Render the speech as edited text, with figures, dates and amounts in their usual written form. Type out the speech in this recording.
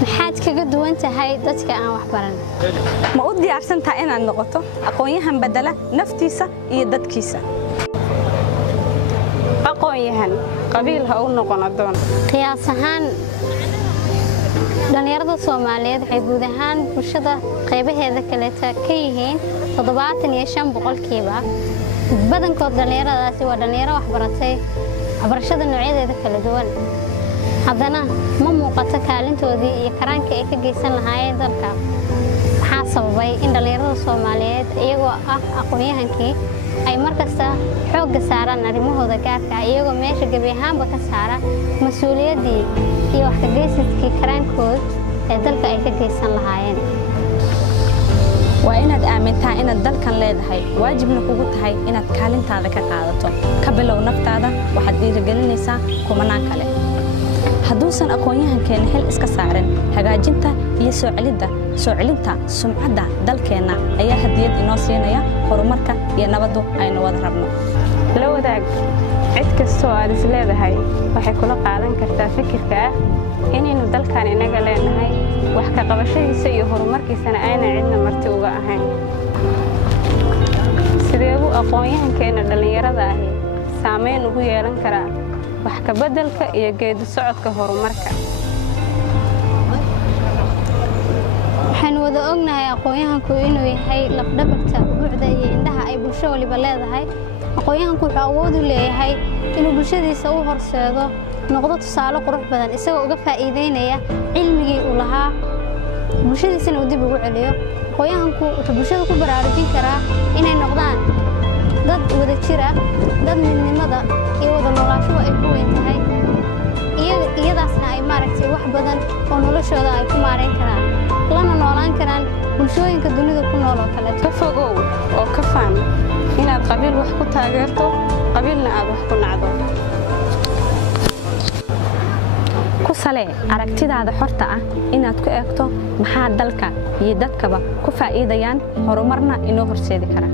maxaad kaga duwan tahay dadka aan wax baran ma u diyaarsan tahay inaad noqoto aqoon-yahan bedela naftiisa iyo dadkiisa aqoon-yahan qabiil ha u noqon adoon qiyaas ahaan dhalinyarada Soomaaliyeed waxay guud ahaan bulshada qaybaheeda kale ka yihiin 75% badankood dhalinyaradaasi waa dhalinyaro wax baratay waxbarashada noocyadeeda kala duwan haddana ma muuqato kaalintoodii iyo karaanka ay ka geysan lahaayeen dalka waxaa sababay in dhalinyarada Soomaaliyeed iyagoo ah aqoon-yahankii ay markasta xoogga saaraan arrimahooda gaarka ah iyagoo meesha gabi ahaanba ka saara mas'uuliyadii iyo wax ka geysadkii karaankood ee dalka ay ka geysan lahaayeen waa inaad aamintaa inaad dalkan leedahay waajibna kugu tahay inaad kaalintaada ka qaadato ka bilow naftaada waxaad dhiirigelinaysaa kumanaan kale hadduusan aqoon-yahankeena xil iska saarin hagaajinta iyo soo celinta sumcadda dalkeena ayaa hadiyad inoo siinaya horumarka iyo nabaddu aynu wada rabno la wadaag cid kastoo aad is leedahay waxay kula qaadan kartaa fikirka ah inaynu dalkan inaga leenahay wax ka qabashadiisa iyo horumarkiisana ayna cidna marti uga ahayn sideebu aqoon-yahankeena dhalinyarada ahi saameyn ugu yeelan karaa wax ka beddelka iyo geedi socodka horumarka waxaan wada ognahay aqoon-yahanku inuu yahay lafdhabarta buuxda iyo indhaha ay bulsho waliba leedahay aqoon-yahanku wuxuu awood u leeyahay inuu bulshadiisa u horseedo noqdo tusaale qurux badan isagoo uga faa'iideynaya cilmigii uu lahaa bulshadiisana uu dib ugu celiyo aqoon-yahanku wuxuu bulshada ku baraarujin karaa inay noqdaan dad wada jir ah dad midnimada iyo wada noolaanshuhu ay ku weyn tahay iyadaasna ay maaragtay wax badan oo noloshooda ay ku maareyn karaan lana noolaan karaan bulshooyinka dunida ku nool oo kale ka fogow oo ka faham inaad qabiil wax ku taageerto qabiilna aad wax ku nacdo ku salee aragtidaada xorta ah inaad ku eegto maxaa dalka iyo dadkaba ku faa'iidayaan horumarna inoo horseedi kara